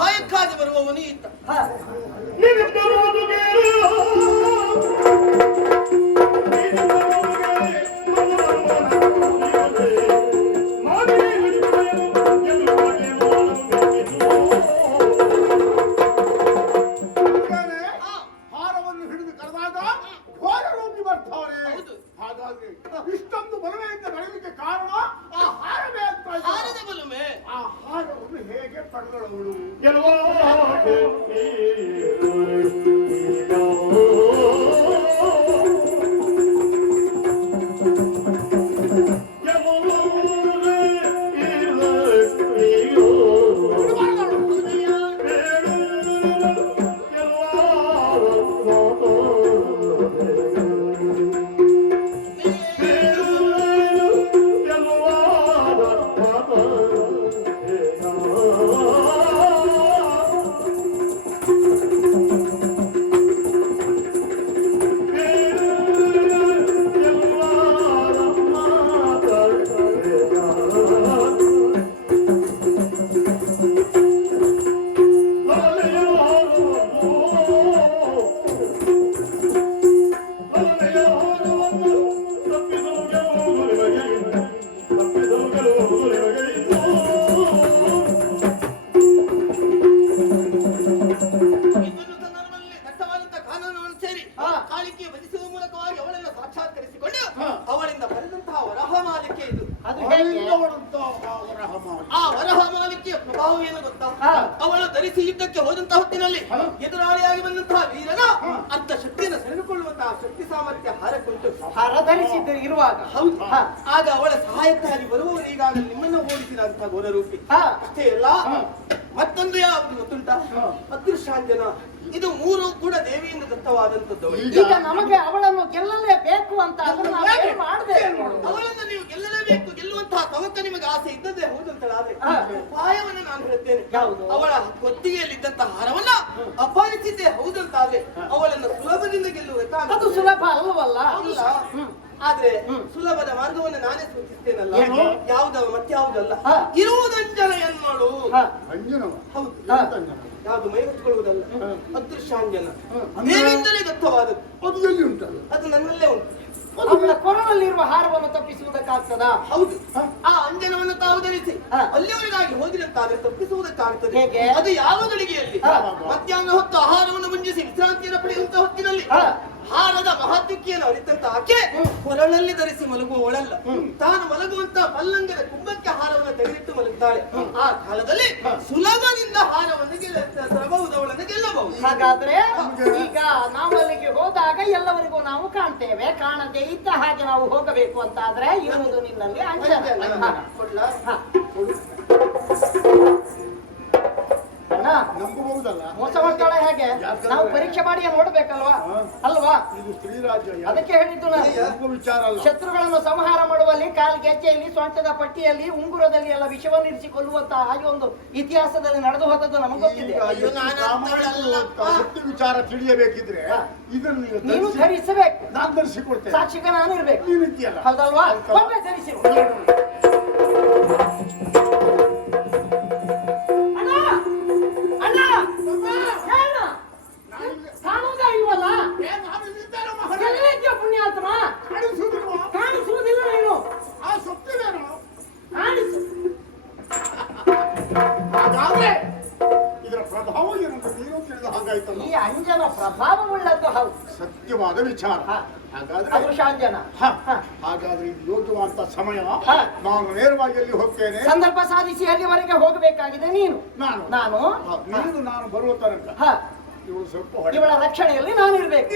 ಸಹಾಯಕ್ಕಾಗಿ ಬರುವವನು ಈತ. ಹಾರವನ್ನು ಹಿಡಿದು ಕರೆದಾಗ ಘೋರರೂಪಿ ಬರ್ತಾರೆ. ಹಾಗಾಗಿ ಇಷ್ಟೊಂದು ಬಲವೆಯಿಂದ ನಡೆಯಲಿಕ್ಕೆ ಕಾರಣ ಆ ಹಾರವೇ ಅಂತ. ಹಾರದ ಬಲುಮೆ ಆ ಹಾರವನ್ನು ಹೇಗೆ ಪಡೆದವಳು ಅವಳು ಧರಿಸಿ ಯುದ್ಧಕ್ಕೆ ಹೋದಂತಹ ಹೊತ್ತಿನಲ್ಲಿ ಎದುರಾಳಿಯಾಗಿ ಬಂದಂತಹ ವೀರನ ಅಂತ ಶಕ್ತಿಯನ್ನು ಸೆಳೆದುಕೊಳ್ಳುವಂತಹ ಶಕ್ತಿ ಸಾಮರ್ಥ್ಯ ಹಾರಕ್ಕುಂಟು. ಹಾರ ಧರಿಸಿದ್ದು ಇರುವಾಗ ಹೌದು. ಆಗ ಅವಳ ಸಹಾಯಕ್ಕಾಗಿ ಬರುವವರು ಈಗಾಗಲೇ ನಿಮ್ಮನ್ನು ಓಡಿಸಿದಂತಹ ಘೋರರೂಪಿ. ಅಷ್ಟೇ ಅಲ್ಲ, ಮತ್ತೊಂದು ಯಾವುದು ಗೊತ್ತುಂಟ? ಅದೃಶ್ಯಾಂಜನ. ಇದು ಮೂರು ಕೂಡ ದೇವಿಯಿಂದ ದತ್ತವಾದಂತದ್ದು. ಈಗ ನಮಗೆ ಅವಳನ್ನು ಗೆಲ್ಲಲೇಬೇಕು ಅಂತ ಮಾಡಬೇಕು. ಅವಳನ್ನು ನೀವು ಗೆಲ್ಲಲೇಬೇಕು, ಗೆಲ್ಲುವಂತಹ ತವಕ ನಿಮಗೆ ಆಸೆ ಇದ್ದದ್ದೇ ಹೌದಂತಳಾದ್ರೆ ಉಪಾಯವನ್ನು ನಾನು ಹೇಳುತ್ತೇನೆ. ಅವಳ ಹೊತ್ತಿಗೆಯಲ್ಲಿದ್ದಂತಹ ಹಾರವನ್ನ ಅಪಹರಿಸಿದ್ದೇ ಹೌದಂತಾದ್ರೆ ಅವಳನ್ನು ಸುಲಭದಿಂದ ಗೆಲ್ಲುವುದಕ್ಕೆ ಅದು ಸುಲಭ ಅಲ್ಲವಲ್ಲ. ಆದ್ರೆ ಸುಲಭದ ಮಾರ್ಗವನ್ನು ನಾನೇ ಸೂಚಿಸ್ತೇನಲ್ಲ. ಯಾವುದವ ಮತ್ಯಾವುದಲ್ಲ, ಇರುವುದಂಜನ ಎನ್ನೋಳು. ಹೌದು, ಯಾವುದು ಮೈ ಹೊತ್ಕೊಳ್ಳುವುದಲ್ಲ, ಅದೃಶ್ಯಾಂಜನ. ದೇವಿಯಿಂದಲೇ ದತ್ತವಾದದ್ದು. ಅದು ಎಲ್ಲಿ ಉಂಟಲ್ಲ? ಅದು ನನ್ನಲ್ಲೇ ಉಂಟು. ಅವಳ ಕೊರಳಲ್ಲಿರುವ ಹಾರವನ್ನು ತಪ್ಪಿಸುವುದಕ್ಕಾಗ್ತದ? ಹೌದು. ಆ ಅಂಜನವನ್ನು ತಾವು ಧರಿಸಿ ಅಲ್ಲಿಯವರೆಗಾಗಿ ಹೋದಿರಂತಾದ್ರೆ ತಪ್ಪಿಸುವುದಕ್ಕಾಗ್ತದೆ. ಅದು ಯಾವ ಗಳಿಗೆಯಲ್ಲಿ? ಮಧ್ಯಾಹ್ನ ಹೊತ್ತು ಆಹಾರವನ್ನು ಮುಂಜಿಸಿ ವಿಶ್ರಾಂತಿಯನ್ನು ಪಡೆಯುವಂತ ಹೊತ್ತಿನಲ್ಲಿ ಹಾರದ ಮಹತ್ವಕ್ಕಿಯನ್ನು ಅರಿತಂತ ಆಕೆ ಕೊರಳಲ್ಲಿ ಧರಿಸಿ ಮಲಗುವವಳಲ್ಲ. ತಾನು ಮಲಗುವಂತ ಪಲ್ಲಂಗದ ಕುಂಭಕ್ಕೆ ಹಾರವನ್ನು ತೆಗೆದಿಟ್ಟು ಮಲಗುತ್ತಾಳೆ. ಆ ಕಾಲದಲ್ಲಿ ಸುಲಭದಿಂದ ಹಾರವನ್ನು ಗೆಲ್ಲಬಹುದವಳನ್ನು ಗೆಲ್ಲಬಹುದು. ಹಾಗಾದ್ರೆ ಈಗ ನಾವು ಅಲ್ಲಿಗೆ ಹೋದಾಗ ಎಲ್ಲವರಿಗೂ ನಾವು ಕಾಣ್ತೇವೆ. ಕಾಣದೆ ಇದ್ದ ಹಾಗೆ ನಾವು ಹೋಗಬೇಕು ಅಂತ ಆದ್ರೆ ಇರುವುದು ನಿನ್ನಲ್ಲಿ ಅಂಜನ. ನಂಬಬಹುದಲ್ಲ. ಮೋಸ ಮಾಡ್ತಾಳೆ ಹೇಗೆ? ನಾವು ಪರೀಕ್ಷೆ ಮಾಡಿ ನೋಡ್ಬೇಕಲ್ವಾ? ಅಲ್ವಾ? ಇದು ಸ್ತ್ರೀ ರಾಜ್ಯ. ಅದಕ್ಕೆ ಹೇಳಿದ್ದು ನಾನು ವಿಚಾರ ಅಲ್ಲ. ಶತ್ರುಗಳನ್ನು ಸಂಹಾರ ಮಾಡುವಲ್ಲಿ ಕಾಲ್ಗೆಜ್ಜೆಯಲ್ಲಿ, ಸೊಂಟದ ಪಟ್ಟಿಯಲ್ಲಿ, ಉಂಗುರದಲ್ಲಿ ಎಲ್ಲ ವಿಷವನ್ನು ಇರಿಸಿ ಕೊಲ್ಲುವಂತಹ ಈ ಒಂದು ಇತಿಹಾಸದಲ್ಲಿ ನಡೆದು ಹೋದದ್ದು ನಮಗೆ ಗೊತ್ತಿದೆ. ಸತ್ಯ ವಿಚಾರ ತಿಳಿಯಬೇಕಿದ್ರೆ ಇದನ್ನು ನೀನು ಧರಿಸಬೇಕು. ನಾನು ಧರಿಸಿಕೊಡ್ತೇನೆ. ಸಾಕ್ಷಿಗೆ ನಾನು ಇರ್ಬೇಕು. ಈ ರೀತಿಯಲ್ಲ, ಹೌದಲ್ವಾ? ಧರಿಸಿ. ಕಾಣುವುದೇ ಇಲ್ವಲ್ಲ? ಪುಣ್ಯಾತ್ಮ ಕಾಣಿಸುವುದಿಲ್ಲ. ನೀನು ಆ ಸೊಪ್ಪಿದೇನು ಕಾಣಿಸು. ಹಾಗಾದ್ರೆ ಇದರ ಪ್ರಭಾವ ಏನಂತ ನೀನು ತಿಳಿದ ಹಾಗಾಯ್ತಲ್ಲ. ಈ ಅಂಜನ ಪ್ರಭಾವವುಳ್ಳದ್ದು. ಹೌದು, ಸತ್ಯವಾದ ವಿಚಾರ. ಹಾಗಾದ್ರೆ ಅದೃಶ್ಯಾಂಜನ. ಹಾಗಾದ್ರೆ ಇದು ಯೋಗ್ಯವಾದ ಸಮಯ. ನಾನು ನೇರವಾಗಿ ಅಲ್ಲಿ ಹೋಗ್ತೇನೆ. ಸಂದರ್ಭ ಸಾಧಿಸಿ ಅಲ್ಲಿವರೆಗೆ ಹೋಗಬೇಕಾಗಿದೆ ನೀನು. ನಾನು ನಾನು ಬರುವ ತನಕ ಇವಳು ಸ್ವಲ್ಪ ಇವಳ ರಕ್ಷಣೆಯಲ್ಲಿ ನಾನು ಇರ್ಬೇಕು.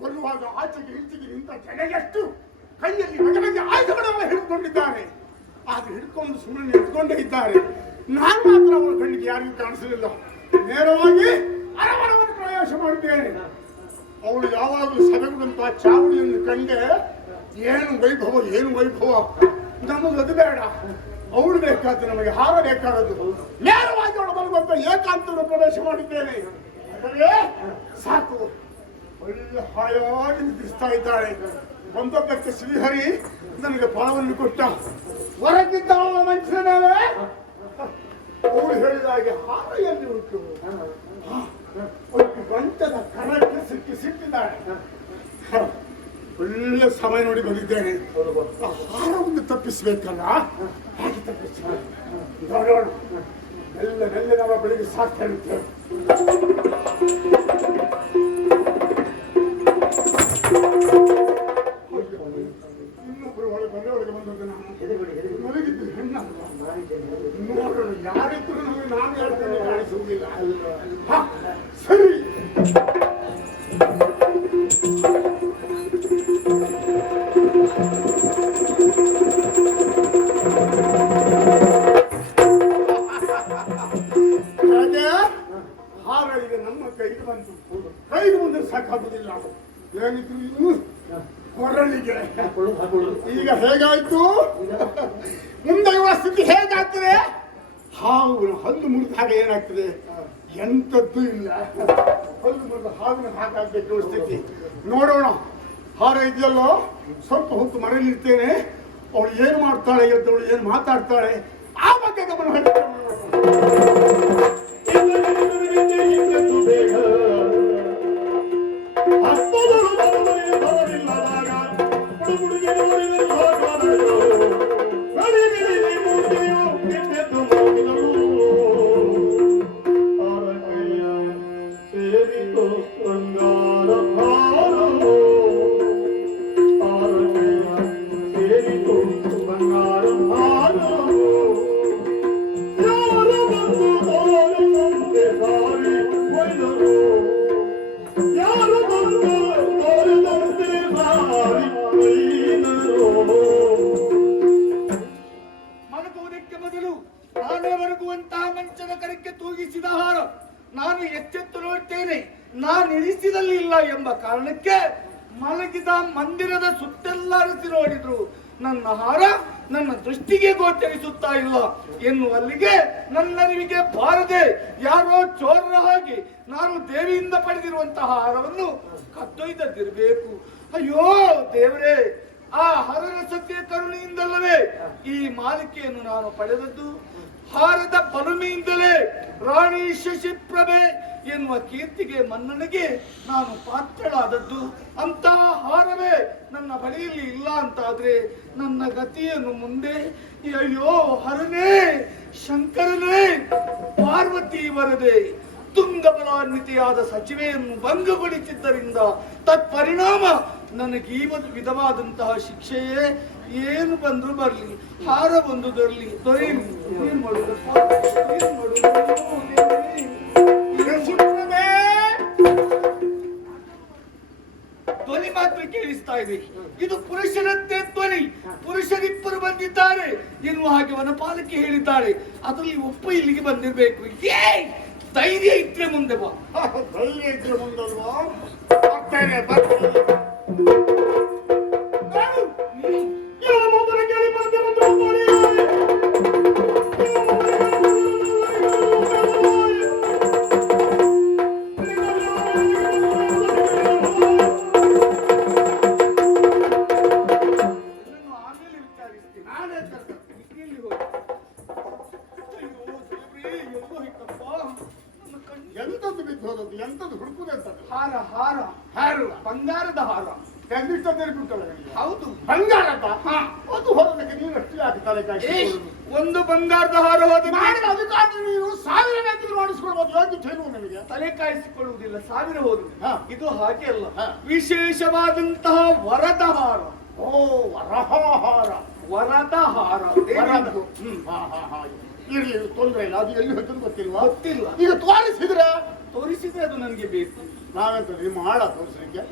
ಕೊಲ್ಲುವಾಗ ಆಚೆಗೆ ಈಚೆಗೆ ನಿಂತ ಜನಗೆಷ್ಟು ಕೈಯಲ್ಲಿ ನಗರಗೆ ಆಯುಧಗಳನ್ನು ಹಿಡ್ಕೊಂಡಿದ್ದಾರೆ. ಆದ್ರೆ ಹಿಡ್ಕೊಂಡು ಸುಮ್ಮನೆ ನಿಂತ್ಕೊಂಡೇ ಇದ್ದಾರೆ. ನಾನು ಮಾತ್ರ ಅವರ ಕಣ್ಣಿಗೆ ಯಾರಿಗೂ ಕಾಣಿಸಲಿಲ್ಲ. ನೇರವಾಗಿ ಅರಮನೆಯನ್ನು ಪ್ರವೇಶ ಮಾಡಿದ್ದೇನೆ. ಅವಳು ಯಾವಾಗಲೂ ಸಭೆಗುವಂತಹ ಚಾವಡಿಯನ್ನು ಕಂಡೆ ಏನು ವೈಭವ ಏನು ವೈಭವ. ನಮಗದು ಬೇಡ, ಅವಳು ಬೇಕಾದ್ದು, ನಮಗೆ ಹಾರ ಬೇಕಾದದ್ದು. ನೇರವಾಗಿ ಅವಳು ಬರುವಂತ ಏಕಾಂತವನ್ನು ಪ್ರವೇಶ ಮಾಡಿದ್ದೇನೆ. ಆದರೆ ಸಾಕು, ಒಳ್ಳೆ ಹಾಯಾಗಿ ನಿದ್ರಿಸ್ತಾ ಇದ್ದಾಳೆ. ಒಂದೊಬ್ಬಕ್ಕೆ ಶ್ರೀಹರಿ ನನಗೆ ಫಲವನ್ನು ಕೊಟ್ಟ. ಹೊರಗಿದ್ದ ಮನುಷ್ಯನ ಮೇಲೆ ಅವಳು ಹೇಳಿದ ಹಾಗೆ ಹಾರ ಎಲ್ಲಿ ಉಂಟು? ಗಂಟದ ಕಣಕ್ಕೆ ಸಿಕ್ಕಿದ್ದಾಳೆ. ಒಳ್ಳೆ ಸಮಯ ನೋಡಿ ಬಂದಿದ್ದೇನೆ. ಹಾರವನ್ನು ತಪ್ಪಿಸ್ಬೇಕಲ್ಲ, ಹಾಗೆ ತಪ್ಪಿಸ್ಬೇಕು. ನೋಡೋಣ, ಮೆಲ್ಲ ಮೆಲ್ಲ ನಾವು ಬೆಳಿಗ್ಗೆ ಸಾಕ್ತಾ ಇರ್ತೇವೆ. ಇನ್ನೊಬ್ಬರು ಒಳಗೆ ಮನೆಯೊಳಗೆ ಬಂದದ್ದು ನಾನು ಮಲಗಿದ್ದು ಹೆಣ್ಣು. ನೋಡೋಣ, ಯಾರಿದ್ರು ನಮಗೆ ನಾನು ಹೇಳ್ತೇನೆ ಕಾಣಿಸುವುದಿಲ್ಲ. ಸರಿ, ಹಾರ ಈಗ ನಮ್ಮ ಕೈಗೆ ಬಂತು. ಕೈಗೆ ಮುಂದೆ ಸಾಕಾಗುದಿಲ್ಲ. ಏನಿದ್ರು ಇನ್ನು ಕೊರಳಿಗೆ. ಈಗ ಹೇಗಾಯ್ತು? ಮುಂದೆ ಇವಳ ಸ್ಥಿತಿ ಹೇಗಾಗ್ತದೆ? ಹಾವು ಹಲ್ಲು ಮುರಿದ ಹಾಗೆ ಏನಾಗ್ತದೆ? ಎಂಥದ್ದು ಇಲ್ಲ. ಹಲ್ಲು ಮುರಿದ ಹಾವಿನ ಹಾಗಾಗ್ಬೇಕು ಸ್ಥಿತಿ. ನೋಡೋಣ, ಹಾರ ಇದೆಯಲ್ಲೋ, ಸ್ವಲ್ಪ ಹೊತ್ತು ಮನೆಯಲ್ಲಿರ್ತೇನೆ. ಅವಳು ಏನು ಮಾಡ್ತಾಳೆ, ಎದ್ದವಳು ಏನು ಮಾತಾಡ್ತಾಳೆ, ಆ ಬಗ್ಗೆ ಗಮನ ಹರಿಸ್ತೇನೆ. ಸೇರಿತು ಬಂಗಾರ ಹಾರವು ಆರತಿಯ ಸೇರಿತು ಬಂಗಾರ ಹಾರವು ಯಾರು ಬಂದು ತೋರಿದಂತೆ ದಾರಿ ಒಯ್ದರು ಯಾರು ಬಂದು ತೋರಿದಂತೆ ದಾರಿ ಒಯ್ದರು ಮಲಗುವುದಕ್ಕೆ ಮೊದಲು ನಾನೇ ಮಲಗುವಂತಹ ಮಂಚದ ಕರಕ್ಕೆ ತೂಗಿಸಿದ ಹಾರ ನಾನು ಎಚ್ಚೆತ್ತು ನೋಡ್ತೇನೆ ನಾನು ಇರಿಸಿದಲ್ಲಿ ಇಲ್ಲ ಎಂಬ ಕಾರಣಕ್ಕೆ ಮಲಗಿದ ಮಂದಿರದ ಸುತ್ತೆಲ್ಲ ಅರಿಸಿ ನೋಡಿದ್ರು ನನ್ನ ಹಾರ ನನ್ನ ದೃಷ್ಟಿಗೆ ಗೋಚರಿಸುತ್ತಾ ಇಲ್ಲ ಎನ್ನುವಲ್ಲಿಗೆ ನನ್ನರಿವಿಗೆ ಬಾರದೆ ಯಾರೋ ಚೋರರ ಹಾಗೆ ನಾನು ದೇವಿಯಿಂದ ಪಡೆದಿರುವಂತಹ ಹಾರವನ್ನು ಕದ್ದೊಯ್ದದ್ದಿರಬೇಕು. ಅಯ್ಯೋ ದೇವರೇ, ಆ ಹರರ ಸತ್ಯ ಕರುಣೆಯಿಂದಲ್ಲವೇ ಈ ಮಾಲಿಕೆಯನ್ನು ನಾನು ಪಡೆದದ್ದು. ಹಾರದ ಬಲುಮೆಯಿಂದಲೇ ರಾಣಿ ಶಶಿಪ್ರಭೆ ಎನ್ನುವ ಕೀರ್ತಿಗೆ ಮನ್ನಣೆಗೆ ನಾನು ಪಾತ್ರಳಾದದ್ದು. ಅಂತಹ ಹಾರವೇ ನನ್ನ ಬಳಿಯಲ್ಲಿ ಇಲ್ಲ ಅಂತಾದ್ರೆ ನನ್ನ ಗತಿಯನ್ನು ಮುಂದೆ. ಅಯ್ಯೋ ಹರನೇ, ಶಂಕರನೇ, ಪಾರ್ವತಿ ವರದೆ ತುಂಗಬಲಾನ್ವಿತೆಯಾದ ಸಚಿವೆಯನ್ನು ಭಂಗಗೊಳಿಸಿದ್ದರಿಂದ ತತ್ಪರಿಣಾಮ ನನಗೆ ಈ ವಿಧವಾದಂತಹ ಶಿಕ್ಷೆಯೇ ಏನು ಬಂದ್ರು ಬರ್ಲಿ, ಹಾರ ಬಂದು ದೊರಲಿ ದೊರೆಯಲಿ. ಏನ್ ಮಾಡುದು ಏನ್ ಮಾಡುದು? ಧ್ವನಿ ಮಾತ್ರ ಕೇಳಿಸ್ತಾ ಇದೆ. ಇದು ಪುರುಷರಂತೆ ಧ್ವನಿ. ಪುರುಷರಿಬ್ಬರು ಬಂದಿದ್ದಾರೆ ಎನ್ನುವ ಹಾಗೆ ವನಪಾಲಕಿ ಹೇಳಿದ್ದಾಳೆ. ಅದರಲ್ಲಿ ಒಬ್ಬ ಇಲ್ಲಿಗೆ ಬಂದಿರ್ಬೇಕು. ಏ ಧೈರ್ಯ ಇದ್ರೆ ಮುಂದೆ ಬಾ. ಧೈರ್ಯ ಇದ್ರೆ ಮುಂದಲ್ವಾ? ಬರ್ತೇನೆ ಬರ್ತೇನೆ. ಎಂತದ್ದು ಬಿದ್ದೋದದ್ದು, ಎಂತದ್ದು ಹುಡುಕುದಂತದ್ದು? ಹಾರ ಹಾರ ಹಾರು ಬಂಗಾರದ ಹಾರ. ತೆಗೆದಿಟ್ಟದ್ದೇ ಬಿಟ್ಟಲ್ಲ. ಹೌದು, ಬಂಗಾರದ ಅದು ಹೊರದಕ್ಕೆ ನೀನು ಅಷ್ಟು ಯಾಕೆ ತಲೆ ಏ, ಕಾಯಿಸಿ? ಒಂದು ಬಂಗಾರದ ಹಾರ ಹೋದ ಮಾಡಿದ ಅದಕ್ಕಾಗಿ ನೀನು 1000 ಬೇಕಾದ್ರೂ ಮಾಡಿಸ್ಕೊಳ್ಬೋದು. ಯೋಗ್ಯತೆ ಇಲ್ವೋ ನಿನಗೆ? ತಲೆ ಕಾಯಿಸಿಕೊಳ್ಳುವುದಿಲ್ಲ, ಸಾವಿರ ಹೋದ್ರು. ಹಾ. ಇದು ಹಾಗೆ ಅಲ್ಲ, ಹಾ. ವಿಶೇಷವಾದಂತಹ ವರದ ಹಾರ. ಓ ವರಹಾರ, ವರದ ಹಾರ ವರದ್ದು. ಇರ್ಲಿ, ತೊಂದ್ರೆ ಇಲ್ಲ. ಅದು ಎಲ್ಲಿ ಹೋಯ್ತು ಗೊತ್ತಿಲ್ವಾ? ಗೊತ್ತಿಲ್ಲ. ಈಗ ತೋರಿಸಿದ್ರೆ ತೋರಿಸಿದ್ರೆ ಅದು ನನಗೆ ಬೇಕು. ನಾವೆಂತ ನಿಮ್ಮ ಹಾಳ ತೋರಿಸಲಿಕ್ಕೆ?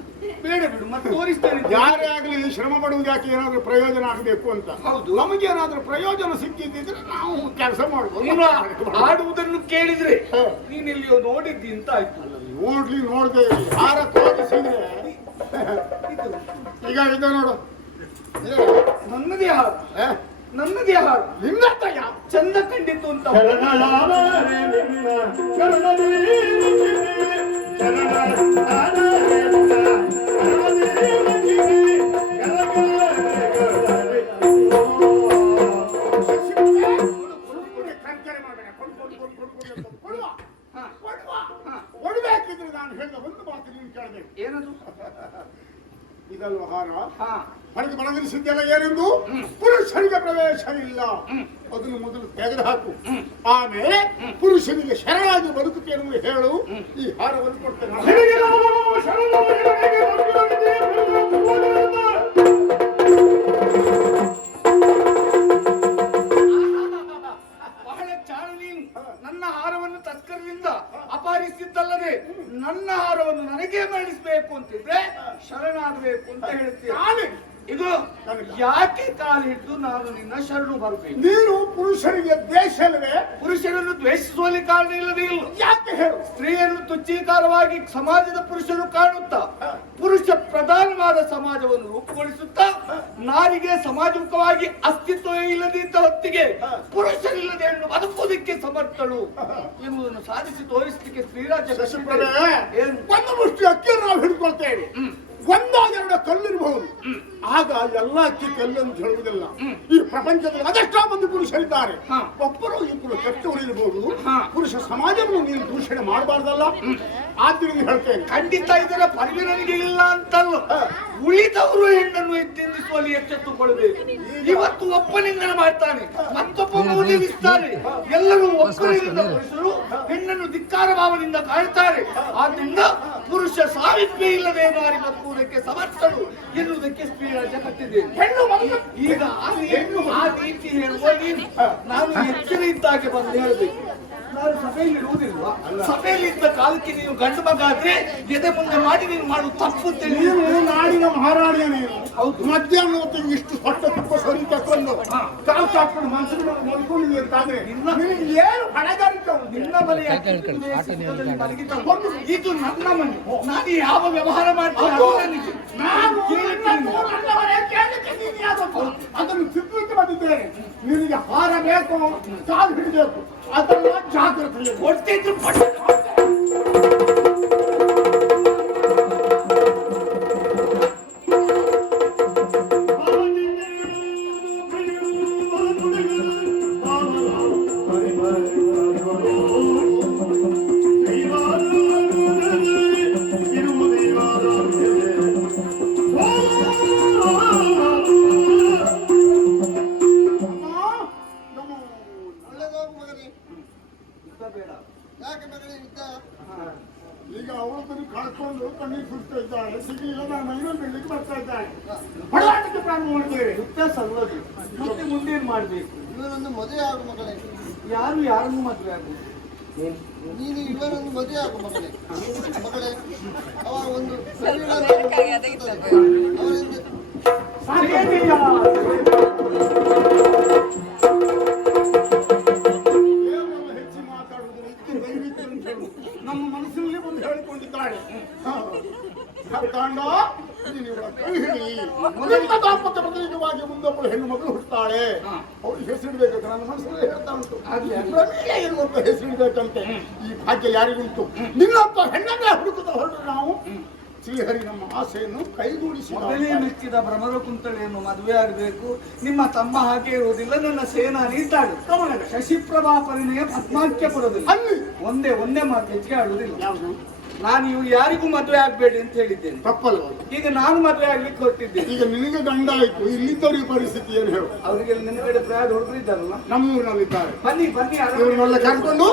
ಬೇಡ ಬಿಡು, ಮತ್ತೆ ತೋರಿಸ್ತೇನೆ. ಯಾರೇ ಆಗಲಿ ಶ್ರಮ ಪಡುವುದು ಯಾಕೆ? ಏನಾದ್ರೂ ಪ್ರಯೋಜನ ಆಗಬೇಕು ಅಂತ. ಹೌದು. ನಮಗೇನಾದ್ರೂ ಪ್ರಯೋಜನ ಸಿಕ್ಕಿದ್ರೆ ನಾವು ಕೆಲಸ ಮಾಡ್ಬೋದು. ನೀನು ಆಡುವುದನ್ನು ಕೇಳಿದ್ರೆ ಹಾ. ನೀನೆಲ್ಲಿಯೋ ನೋಡಿದ್ದಿ ಅಂತ ಆಯ್ತು. ನೋಡ್ಲಿ, ನೋಡ್ದೆ ಹಾರ ತೋರಿಸಿದ್ರೆ ಇದು ಈಗ ಇದು ನೋಡು. ನನ್ನದೇ ಹಾರ, ಏ, ನನ್ನದೇ ಹಾರ. ನಿನ್ನತ್ತ ಯಾವ ಚಂದ ಕಂಡಿತ್ತು ಅಂತ ಶರಣಳಾದರೆ ನಿನ್ನ ಶರಣದಿ ಕಂಕರೆ ಮಾಡಬೇಡ. ಕೊಡ್ಬೇಕಿದ್ರೆ ನಾನು ಹೇಳಿದ ಒಂದು ಮಾತು ನೀನು ಕೇಳಬೇಕು. ಏನದು? ಇದಲ್ವ ಹಾರ? ಹಾ, ಹೊರಗೆ ಬಣಗಿರಿಸಿದ್ದೆಲ್ಲ ಏನೆಂದು ಪುರುಷನಿಗೆ ಪ್ರವೇಶ ಇಲ್ಲ. ಅದನ್ನು ಮೊದಲು ತೆಗೆದು ಹಾಕು. ಆಮೇಲೆ ಪುರುಷನಿಗೆ ಶರಣಾಗಿ ಬದುಕುತ್ತೇನೆ ಎಂದು ಹೇಳು. ಈ ಹಾರವನ್ನು ಕೊಡ್ತೇನೆ. ಬಹಳ ಚಾಳು ನೀನು. ನನ್ನ ಹಾರವನ್ನು ತಸ್ಕರದಿಂದ ಅಪಹರಿಸಿದ್ದಲ್ಲದೆ ನನ್ನ ಹಾರವನ್ನು ನನಗೆ ಮಾಡಿಸಬೇಕು ಅಂತಿದ್ರೆ ಶರಣಾಗಬೇಕು ಅಂತ ಹೇಳ್ತೀಯ. ನಾನೇ ಇದು ಯಾಕೆ ಕಾಲಿಟ್ಟು ನಾನು ನಿನ್ನ ಶರಣು ಬರಬೇಕು? ನೀನು ಪುರುಷನಿಗೆ ದ್ವೇಷ ಅಲ್ಲವೇ? ಪುರುಷರನ್ನು ದ್ವೇಷಿಸುವಲ್ಲಿ ಕಾರಣ ಇಲ್ಲವೇ ಇಲ್ಲ. ಯಾಕೆ ಹೇಳು? ಸ್ತ್ರೀಯನ್ನು ತುಚ್ಛೀಕಾರವಾಗಿ ಸಮಾಜದ ಪುರುಷರು ಕಾಣುತ್ತಾ ಪುರುಷ ಪ್ರಧಾನವಾದ ಸಮಾಜವನ್ನು ರೂಪುಗೊಳಿಸುತ್ತಾ ನಾರಿಗೆ ಸಮಾಜಮುಖವಾಗಿ ಅಸ್ತಿತ್ವವೇ ಇಲ್ಲದಿದ್ದ ಹೊತ್ತಿಗೆ ಪುರುಷರಿಲ್ಲದೆ ಹೆಣ್ಣು ಬದುಕುವುದಕ್ಕೆ ಸಮರ್ಥಳು ಎನ್ನುವುದನ್ನು ಸಾಧಿಸಿ ತೋರಿಸಲಿಕ್ಕೆ ಶ್ರೀರಾಜ್ಯ ಶಶಿಪ್ರಭೆ, ಏನು? ಒಂದು ಮುಷ್ಟಿ ಅಕ್ಕಿಯನ್ನು ನಾವು ಹಿಡ್ಕೊಳ್ತೇವೆ. ಒಂದಾಗೆರಡು ಕಲ್ಲಿರಬಹುದು, ಆಗ ಎಲ್ಲಕ್ಕೆ ಕಲ್ಲು ಅಂತ ಹೇಳುವುದಿಲ್ಲ. ಈ ಪ್ರಪಂಚದಲ್ಲಿ ಅದೆಷ್ಟೋ ಮಂದಿ ಪುರುಷರಿದ್ದಾರೆ, ಒಬ್ಬರು ಇಬ್ಬರು ಕೆಟ್ಟವರು ಇರಬಹುದು. ಪುರುಷ ಸಮಾಜವನ್ನು ನೀನು ದೂಷಣೆ ಮಾಡಬಾರ್ದಲ್ಲ. ಆದ್ದರಿಂದ ಹೇಳ್ತೇನೆ, ಖಂಡಿತ ಇದರ ಪರಿವೆ ನನಗೆ ಇಲ್ಲ ಅಂತಲ್ಲ, ಉಳಿದವರು ಹೆಣ್ಣನ್ನು ಎತ್ತಿಸುವಲ್ಲಿ ಎಚ್ಚೆತ್ತುಕೊಳ್ಬೇಕು. ಇವತ್ತು ಒಬ್ಬನಿಂದ ಮಾಡ್ತಾನೆ, ಮತ್ತೊಬ್ಬ ಮೌಲ್ಯವಿಸ್ತಾನೆ, ಎಲ್ಲರೂ ಒಬ್ಬರಿಂದ ಪುರುಷರು ಹೆಣ್ಣನ್ನು ಧಿಕ್ಕಾರ ಭಾವದಿಂದ ಕಾಣ್ತಾರೆ. ಆದ್ದರಿಂದ ಪುರುಷ ಸಾವಿತ್ವೇ ಇಲ್ಲದೆ ಮಾರಿ ಬದುಕುವುದಕ್ಕೆ ಸಮರ್ಥರು ಎನ್ನುವುದಕ್ಕೆ ಸ್ತ್ರೀಯ ಜಗತ್ತಿದೆ. ಈಗ ಆ ರೀತಿ ಹೇಳುವ ನೀನು ನಾನು ಎಚ್ಚರ ಇದ್ದಾಗೆ ಬಂದು ಹೇಳಬೇಕು. ನಾನು ಸಭೆಯಲ್ಲಿ ಇರುವುದಿಲ್ವಾ? ಸಭೆಯಲ್ಲಿ ಇದ್ದ ಕಾಲಕ್ಕೆ ನೀನು ಗಂಡು ಮಗ ಆದ್ರೆ ಎದೆ ಮುಂದೆ ಮಾಡಿ ನೀನು ಮಾಡು ತಪ್ಪು ಅಂತ ಹೇಳಿ. ನೀನು ನಾಡಿನ ಮಹಾರಾಣಿಯ ನೀನು. ಹೌದು, ಮಧ್ಯಾಹ್ನ ಹೊತ್ತಿಗೆ ಇಷ್ಟು ಹೊಟ್ಟ ತುಪ್ಪ ಸರಿ ತಕೊಂಡು ಕಾಲು ಹಾಕೊಂಡು ಮನಸ್ಸಿನ ಮಲ್ಕೊಂಡಿದ್ದೀವಿ ಅಂತಾದ್ರೆ ನಿನಗೆ ಏನು ಹೊಣೆಗಾರಿಕೆ ಉಂಟು? ನಿನ್ನ ಮನೆಯ ಇದು ನನ್ನ ಮನೆ, ನಾನು ಯಾವ ವ್ಯವಹಾರ ಮಾಡ್ತೀನಿ ನನಗೆ ನಾನು ಅದನ್ನು ತಿದ್ದಲಿಕ್ಕೆ ಬಂದಿದ್ದೇನೆ. ನಿನಗೆ ಹಾರ ಬೇಕು, ಕಾಲು ಹಿಡಿಬೇಕು, ಅದನ್ನ ಜಾಗ್ರತೆ ಕೊಡ್ತಿದ್ರು ಈಗ ಅವಳನ್ನು ಕಳ್ಕೊಂಡು ಕಣ್ಣೀರು ಸುಡ್ತಾ ಇದ್ದಾಳೆ. ಸಿಗಲಿಲ್ಲ, ನಾನು ಮೈನೂರು ಬೆಳ್ಳಿಗೆ ಬರ್ತಾ ಇದ್ದಾಳೆ. ಹೊಡೆದಾಟಕ್ಕೆ ಪ್ರಾರಂಭ ಮಾಡ್ತೇವೆ. ವ್ಯತ್ಯಾಸ ಅಲ್ಲದು. ಮತ್ತೆ ಮುಂದೇನು ಮಾಡ್ಬೇಕು? ಇವನೊಂದು ಮದುವೆ ಆಗು ಮಗನೇ. ಯಾರು ಯಾರನ್ನು ಮದುವೆ ಆಗುದು? ನೀನು ಇವನೊಂದು ಮದುವೆ ಆಗು ಮಗನೇ. ಮಗಳೇ, ಅವ ಒಂದು ಹೆಚ್ಚು ಮಾತಾಡುವುದಿಲ್ಲ, ಇಷ್ಟು ದಯವಿಟ್ಟು ಅಂತ ಹೇಳು. ನಮ್ಮ ಮನಸ್ಸಿನಲ್ಲಿ ಒಂದು ಹೇಳಿಕೊಂಡಿದ್ದಾಳೆ. ನಿಮ್ಮ ದಾಂಪತ್ಯ ಪ್ರತೀಕವಾಗಿ ಮುಂದೊಬ್ಬಳು ಹೆಣ್ಣು ಮಗಳು ಹುಟ್ಟುತ್ತಾಳೆ, ಅವಳಿಗೆ ಹೆಸರಿಡ್ಬೇಕು. ನನ್ನ ಮನಸ್ಸಲ್ಲಿ ಹೇಳ್ತಾ ಉಂಟು, ಇರುವಂತ ಹೆಸರಿಡ್ಬೇಕಂತೆ. ಈ ಭಾಗ್ಯ ಯಾರಿಗುಂಟು? ನಿನ್ನಂತ ಹೆಣ್ಣನ್ನೇ ಹುಡುಕದ ಹೊರಟು ನಾವು ಶ್ರೀಹರಿ ನಮ್ಮ ಆಸೆಯನ್ನು ಕೈಗೂಡಿಸಿ ಮೊದಲೇ ಮೆಚ್ಚಿದ ಭ್ರಮರ ಕುಂತಳೆಯನ್ನು ಮದುವೆ ಆಗಬೇಕು. ನಿಮ್ಮ ತಮ್ಮ ಹಾಗೆ ಇರುವುದಿಲ್ಲ, ನನ್ನ ಸೇನಾನಿ ಇದ್ದಾಳೆ. ಶಶಿಪ್ರಭಾ ಪರಿಣಯ ಪದ್ಮಾಖ್ಯಪುರದಲ್ಲಿ ಅಲ್ಲಿ ಒಂದೇ ಮಾತು ಹೆಚ್ಚಿಗೆ ಆಡುವುದಿಲ್ಲ. ಯಾವುದು? ನಾನು ಇವು ಯಾರಿಗೂ ಮದುವೆ ಆಗ್ಬೇಡಿ ಅಂತ ಹೇಳಿದ್ದೇನೆ. ತಪ್ಪಲ್ಲ. ಈಗ ನಾನು ಮದುವೆ ಆಗ್ಲಿಕ್ಕೆ ಹೊರಟಿದ್ದೇನೆ. ಈಗ ನಿನಗೆ ಗಂಡ ಆಯ್ತು, ಇಲ್ಲಿದ್ದವರಿಗೆ ಪರಿಸ್ಥಿತಿ ಏನು ಹೇಳು? ಅವರಿಗೆ ನಿನ್ನ ಕಡೆ ಪ್ರಾಯ ಹೊರಟಿದ್ದಾರಲ್ಲ, ನಮ್ಮೂರಿನಲ್ಲಿದ್ದಾರೆ. ಬನ್ನಿ ಇವರನ್ನೆಲ್ಲ ಕರ್ಕೊಂಡು